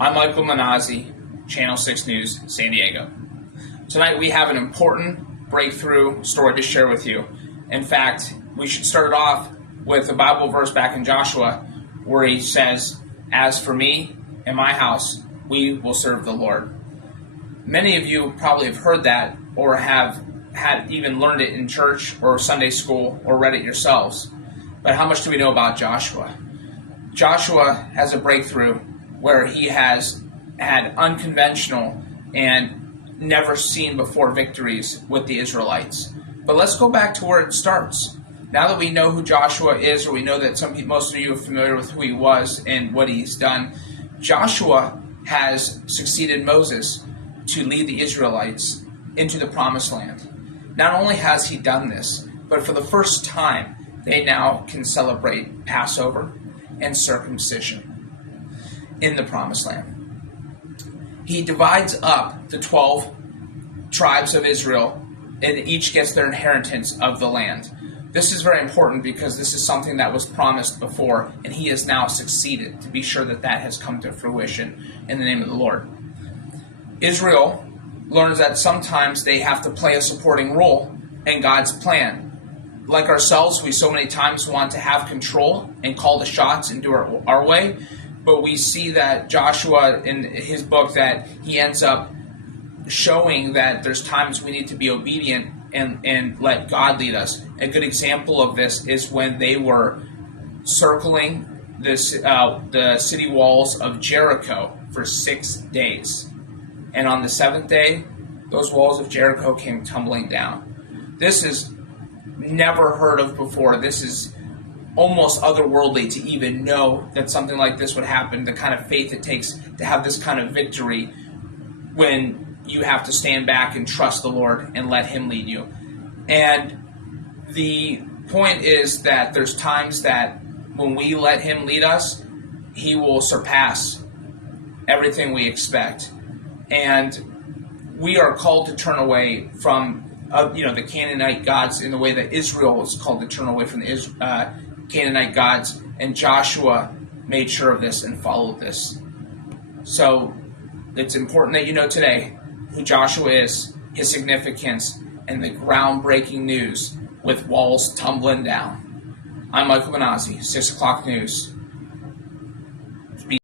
I'm Michael Manazzi, Channel 6 News, San Diego. Tonight we have an important breakthrough story to share with you. In fact, we should start it off with a Bible verse back in Joshua where he says, "As for me and my house, we will serve the Lord." Many of you probably have heard that or have had even learned it in church or Sunday school or read it yourselves. But how much do we know about Joshua? Joshua has a breakthrough where he has had unconventional and never seen before victories with the Israelites. But let's go back to where it starts. Now that we know who Joshua is, or we know that most of you are familiar with who he was and what he's done, Joshua has succeeded Moses to lead the Israelites into the Promised Land. Not only has he done this, but for the first time, they now can celebrate Passover and circumcision in the Promised Land. He divides up the 12 tribes of Israel, and each gets their inheritance of the land. This is very important because this is something that was promised before, and he has now succeeded to be sure that that has come to fruition in the name of the Lord. Israel learns that sometimes they have to play a supporting role in God's plan. Like ourselves, we so many times want to have control and call the shots and do our way, but we see that Joshua in his book that he ends up showing that there's times we need to be obedient and let God lead us. A good example of this is when they were circling the city walls of Jericho for 6 days. And on the seventh day, those walls of Jericho came tumbling down. This is never heard of before. This is almost otherworldly to even know that something like this would happen, the kind of faith it takes to have this kind of victory when you have to stand back and trust the Lord and let Him lead you. And the point is that there's times that when we let Him lead us, He will surpass everything we expect. And we are called to turn away from the Canaanite gods in the way that Israel was called to turn away from the Canaanite gods, and Joshua made sure of this and followed this. So it's important that you know today who Joshua is, his significance, and the groundbreaking news with walls tumbling down. I'm Michael Manazzi, 6 o'clock News.